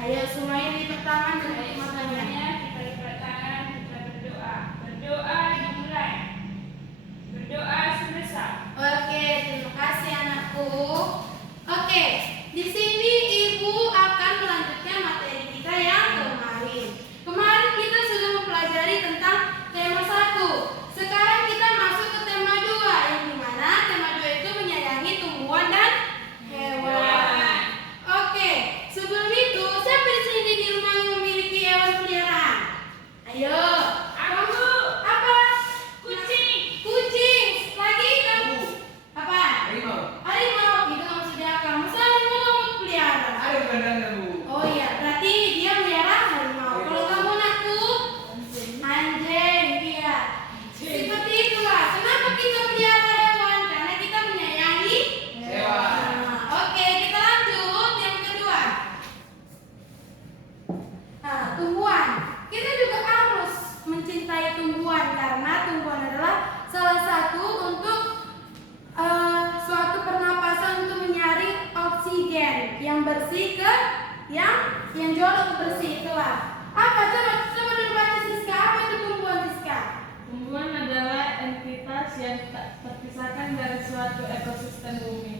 Ayo semuanya lipat tangan dan lipat matanya. Kita lipat tangan, kita berdoa. Berdoa dimulai. Berdoa selesai. Oke, terima kasih anakku. Oke, di sini Ibu akan melanjutkan materi kita yang kemarin. Kemarin kita sudah mempelajari tentang tema 1. Sekarang kita masuk ke tema 2, yang dimana tema 2 itu menyayangi tumbuhan dan hewan. Oke, sebelum itu siapa di sini di rumah yang memiliki hewan peliharaan? Ayo. Aku. Apa? Kucing. Kucing. Lagi kamu? Apa? Harimau. Harimau. Itu maksud dia kamu. Masa harimau kamu pelihara? Ada kandangnya, Bu. Oh iya, berarti dia melihara harimau. Kalau kamu nakku? Anjing. Iya. Seperti itulah. Kenapa kita melihara hewan? Karena kita menyayangi Hewan. Nah, oke, kita lanjut yang kedua. Nah, tumbuhan. Kita juga harus mencintai tumbuhan karena tumbuhan adalah salah satu untuk suatu pernapasan untuk menyaring oksigen yang bersih ke yang jorok ke bersih itulah. Apa coba dulu baca Siska, apa itu tumbuhan Siska? Tumbuhan adalah entitas yang tak terpisahkan dari suatu ekosistem bumi.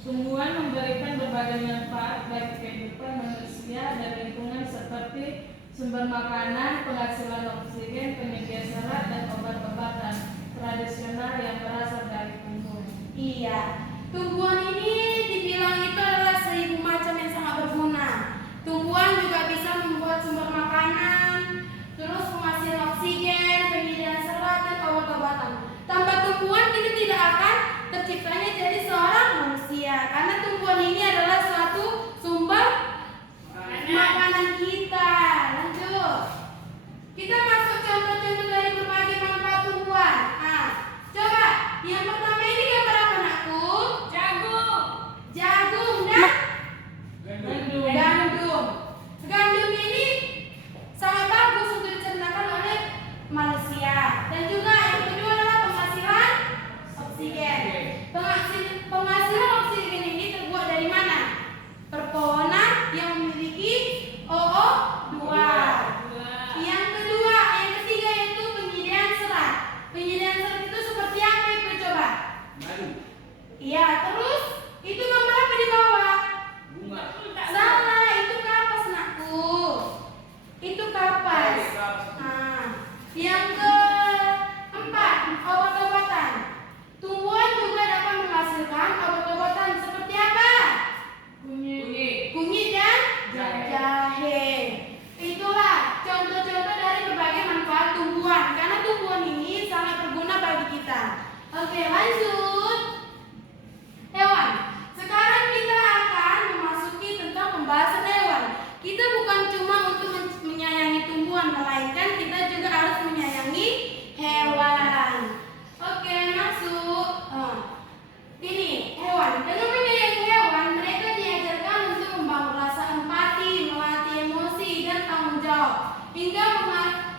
Tumbuhan memberikan berbagai manfaat bagi kehidupan manusia dan lingkungan seperti sumber makanan, penghasilan oksigen, penyedia serat, dan obat-obatan tradisional yang berasal dari tumbuhan. Iya, tumbuhan ini dibilang itu adalah 1000 macam yang sangat berguna. Tumbuhan juga bisa membuat sumber makanan, terus penghasil oksigen, penyediaan serat, dan obat-obatan. Tanpa tumbuhan kita tidak akan terciptanya jadi seorang manusia, karena tumbuhan ini adalah suatu sumber makanan kita. Lanjut, kita masuk contoh-contoh dari berbagai manfaat tumbuhan. Nah, coba yang pertama ini gambar apa anakku? Jagung. Jagung dan Gandum. gandum. Gandum ini sangat bagus untuk dicernakan oleh manusia. Dan juga yang kedua adalah penghasilan oksigen. Penghasilan oksigen ini terbuat dari mana? Perpohonan yang memiliki OO2. Yang kedua, yang ketiga yaitu penyediaan serat. Penyediaan serat itu seperti apa itu coba? Madu. Iya, terus itu gambar apa di bawah? Bunga. Salah, itu kapas nakku. Itu kapas. Nah, yang keempat, obat-obatan. Tumbuhan juga dapat menghasilkan obat-obatan seperti apa? Kunyit. Kunyit dan Jahe. jahe. Itulah contoh-contoh dari berbagai manfaat tumbuhan. Karena tumbuhan ini sangat berguna bagi kita. Oke, lanjut. Hewan. Sekarang kita akan memasuki tentang pembahasan hewan. Kita bukan cuma untuk menyayangi tumbuhan, melainkan kita juga harus menyayangi hewan. Oke, masuk. Ini hewan. Dengan menyayangi hewan, mereka diajarkan untuk membangun rasa empati, melatih emosi dan tanggung jawab, hingga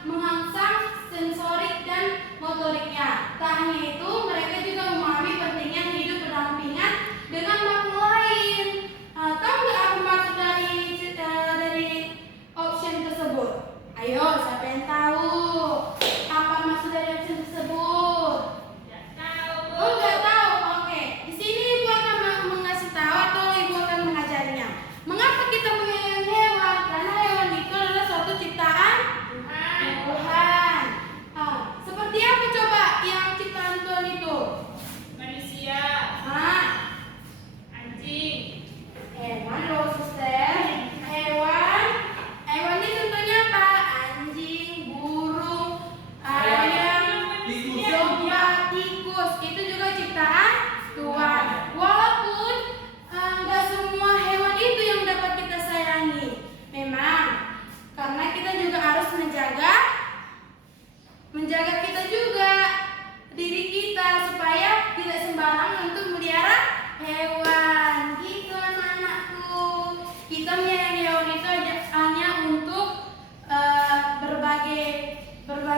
mengangsang sensorik dan motoriknya. Tak hanya itu, mereka juga memahami pentingnya hidup berdampingan dengan makhluk lain. Tahu nggak apa maksud dari option tersebut? Ayo, siapa yang tahu? Apa maksud dari option tersebut? Tidak tahu. Oh, nggak tahu. Oke, di sini ibu akan mengasih tahu atau ibu akan mengajarinya. Mengapa kita menyayangi hewan? Karena hewan itu adalah suatu ciptaan Tuhan. Seperti apa coba yang ciptaan Tuhan itu? Manusia.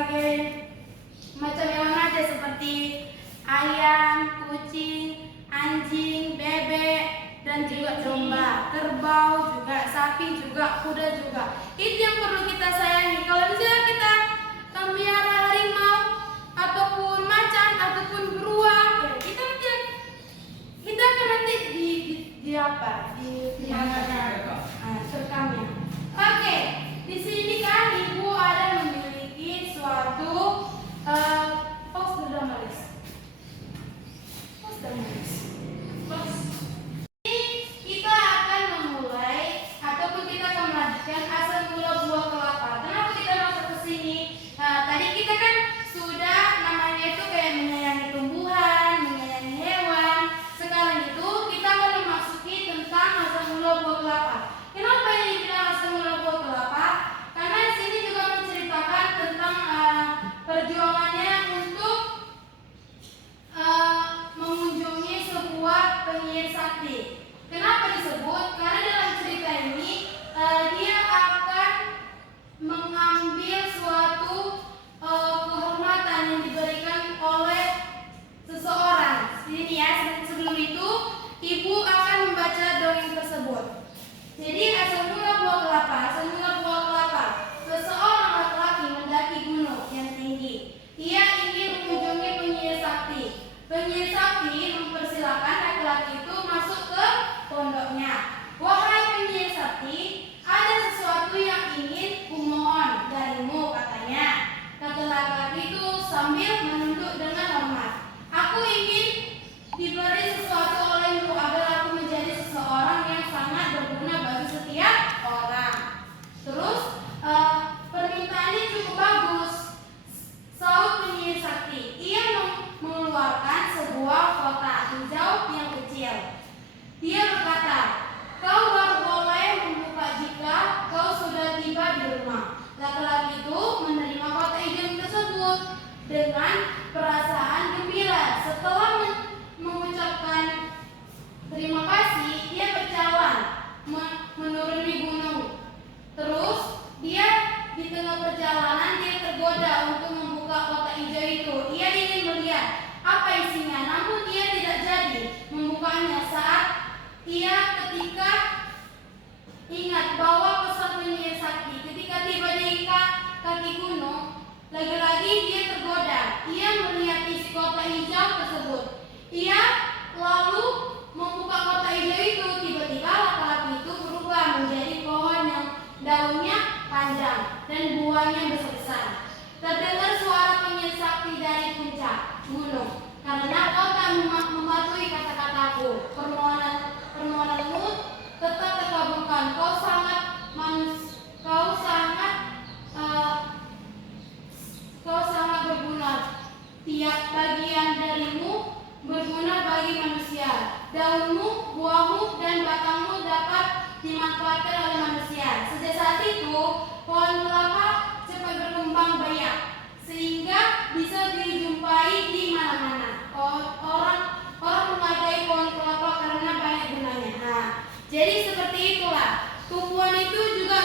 berbagai macam hewan aja seperti ayam, kucing, anjing, bebek, dan juga domba, kerbau, juga sapi, juga kuda juga. Itu yang perlu kita sayangi. Kalau misalnya kita melihara harimau ataupun macan ataupun beruang, ya kita akan nanti terkamnya. Oke, di sini kan ibu ada memiliki suatu poster malis. Kita akan memulai ataupun kita akan melanjutkan asal mula buah kelapa. Kenapa kita masuk ke sini? Tadi kita kan sudah namanya itu kayak menyayangi tumbuhan, menyayangi hewan. Sekarang itu kita akan memasuki tentang asal mula buah kelapa. Kenapa ini dibilang asal mula buah kelapa? Karena di sini juga menceritakan tentang perjuangannya untuk mengunjungi sebuah penyihir sakti. Kenapa disebut? Karena dalam cerita ini dia akan mengambil suatu kehormatan yang diberikan oleh seseorang. Ini ya, sebelum itu ibu akan membaca dongeng tersebut. Jadi asal mula buah kelapa. Asal mula buah kelapa. Seseorang laki-laki mendaki gunung yang tinggi. Ia ingin mengunjungi penyihir sakti. Penyihir sakti mempersilahkan laki-laki itu masuk ke pondoknya. Wahai penyihir sakti, ada sesuatu yang ingin kumohon darimu, katanya. Kata laki-laki itu sambil menunduk dengan hormat. Aku ingin diberi sesuatu olehmu agar aku menjadi seseorang yang sangat berguna bagi setiap orang. Terus permintaannya cukup bagus, saut penyihir sakti. Ia mengeluarkan sebuah kotak hijau yang kecil. Dia berkata, kau baru boleh membuka jika kau sudah tiba di rumah. Laki-laki itu menerima kotak hijau tersebut dengan perasaan gembira. Setelah mengucapkan terima kasih, dia berjalan menuruni gunung. Terus dia di tengah perjalanan dia tergoda untuk membuka kotak hijau itu. Ia ingin melihat apa isinya, namun dia tidak jadi membukanya saat ketika ingat bahwa pesan penyihir sakti. Ketika tiba di kaki gunung, lagi-lagi dia tergoda. Ia melihat isi kotak hijau tersebut. Ia lalu membuka kotak hijau itu. Tiba-tiba laki-laki itu berubah menjadi pohon yang daunnya panjang dan buahnya besar-besar. Terdengar suara penyihir sakti dari puncak gunung. Karena kau tak mematuhi kata-kataku, permohonanmu tetap terkabulkan. Kau sangat berguna. Tiap bagian darimu berguna bagi manusia. Daunmu, buahmu, dan batangmu dapat dimanfaatkan oleh manusia. Sejak saat itu, pohon kelapa cepat berkembang banyak sehingga bisa dijumpai di mana-mana. Orang menghargai pohon kelapa karena banyak gunanya. Jadi seperti itulah. Tumbuhan itu juga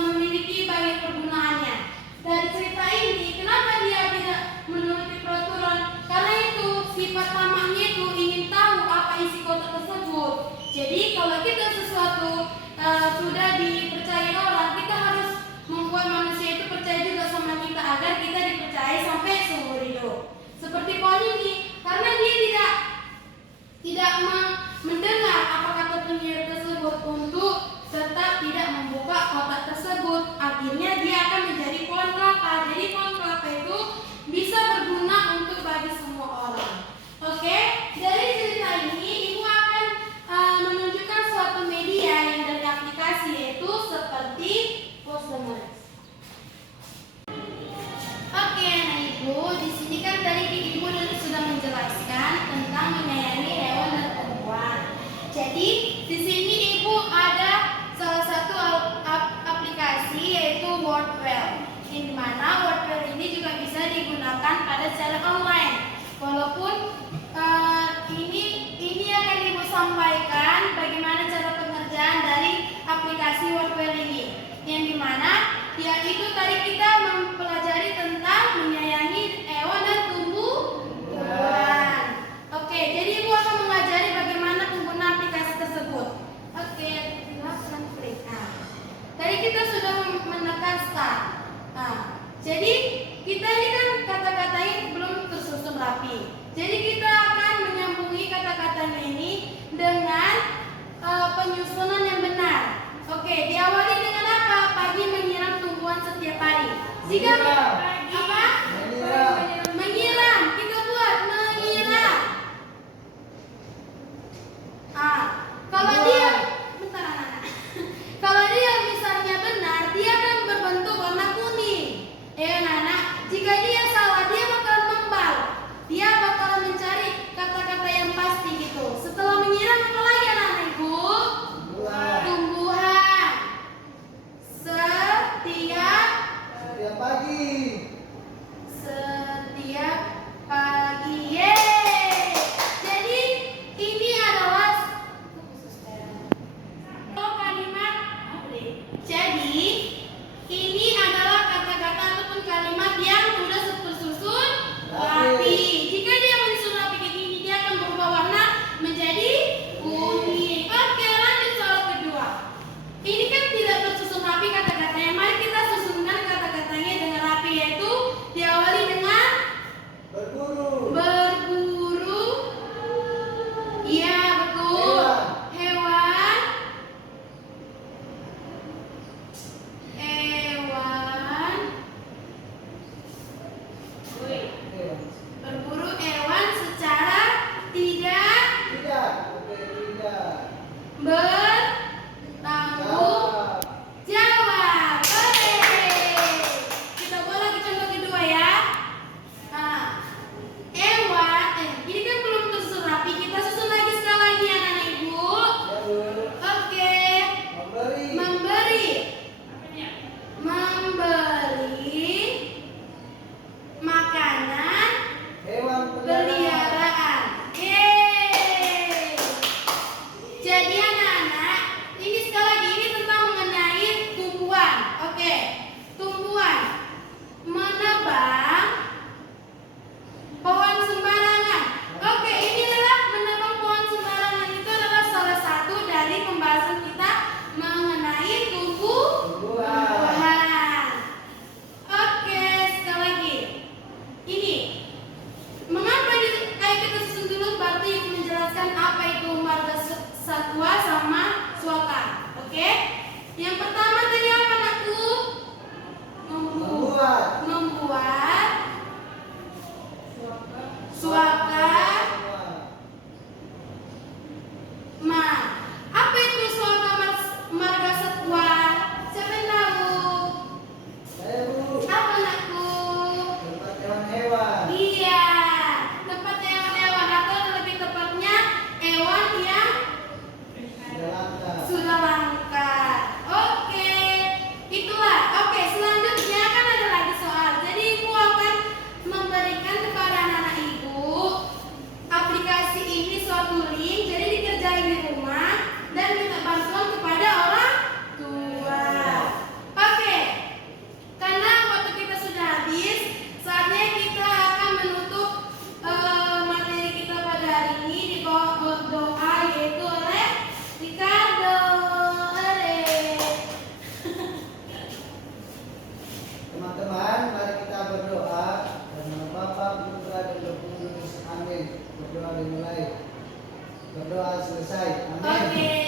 memiliki banyak pergunaannya. Dari cerita ini, kenapa dia tidak menuruti peraturan? Karena itu sifat tamaknya itu ingin tahu apa isi kotak tersebut. Jadi kalau kita sesuatu sudah dipercayai orang, kita harus membuat manusia itu percaya juga sama kita agar kita dipercaya sampai seumur hidup. Seperti pohon ini, karena dia tidak mendengar apa kata penyihir tersebut untuk tetap tidak membuka kotak tersebut. Akhirnya dia akan menjadi pohon kelapa. Jadi pohon kelapa itu bisa berguna untuk bagi semua orang. Oke, dari cerita ini ibu akan menunjukkan suatu media yang dari aplikasi, yaitu seperti Postmates. Oke, nah ibu, di sini kan tadi ibu sudah menjelaskan tentang menyayangi hewan dan tumbuhan. Jadi di sini ibu ada salah satu aplikasi yaitu Wordwell. Di mana Wordwell ini juga bisa digunakan pada secara online. Walaupun ini akan ibu sampaikan bagaimana cara pengerjaan dari aplikasi Wordwell ini. Yang dimana ya itu tadi kita mempelajari tentang kita ini kan kata-katanya belum tersusun rapi. Jadi kita akan menyambungi kata-katanya ini dengan penyusunan yang benar. Oke, diawali dengan apa? Pagi menyiram tumbuhan setiap hari. Jika Menyiram. apa? Menyiram. Menyiram. Kita buat menyiram. Kalau dia bentar anak-anak. Kalau dia misalnya benar, dia akan berbentuk warna kuning. Anak-anak, jika dia salah, dia bakal membal. Dia bakal mencari kata-kata yang pasti gitu. Setelah menyiram apa lagi anak-anak ibu? Tumbuhan. Setiap pagi. Setiap pagi. Yeay. Jadi ini adalah kalimat. Jadi ini adalah kata-kata ataupun kalimat yang sudah tersusun rapi. Jika dia menyusun rapi kayak gini, dia akan berubah warna menjadi kuning. Oke, lanjut soal kedua. Ini kan tidak tersusun rapi kata-katanya. Mari kita susunkan kata-katanya dengan rapi, yaitu diawali dengan Berburu. berburu. Iya, betul. Hewan. Berburu hewan secara tidak Tidak. Oke, tidak. bertanggung jawab. Oke. Kita buat lagi contoh kedua ya. Hewan. Ini kan belum tersusun rapi. Kita susun lagi sekali lagi anak-anak ibu. Ya, Bu. Oke. Memberi. Memberi. Memberi makanan Hewan peliharaan. Yeay. Jadi anak-anak, ini sekali lagi ini tentang mengenai tumbuhan. Oke, tumbuhan. Menebang pohon sembarangan. Oke, ini adalah menebang pohon sembarangan itu adalah salah satu dari pembahasan kita mengenai tumbuhan. Oke, sekali lagi. Ini mengapa ayo kita susun dulu berarti menjelaskan apa itu marga satwa sama suaka. Oke? Yang pertama tadi apa anakku? Membuat. Membuat suaka. Apa itu suaka marga satwa? Siapa yang tahu? Saya, Bu. Apa anakku? Tempat hewan-hewan. Iya, tempat hewan-hewan atau lebih tepatnya hewan yang Sudah langka. sudah langka. Oke, itulah. Oke, selanjutnya kan ada lagi soal. Jadi ibu akan memberikan kepada anak-anak ibu aplikasi ini suatu link. Jadi dikerjain di rumah dan minta bantuan kepada orang tua. Oke. Karena waktu kita sudah habis, saatnya kita akan menutup materi kita pada hari ini di bawah doa yaitu oleh Ricardo. Teman-teman, mari kita berdoa dan nama Bapa, Putra dan Roh Kudus. Amin. Berdoa dimulai. Berdoa selesai. Amin. Oke.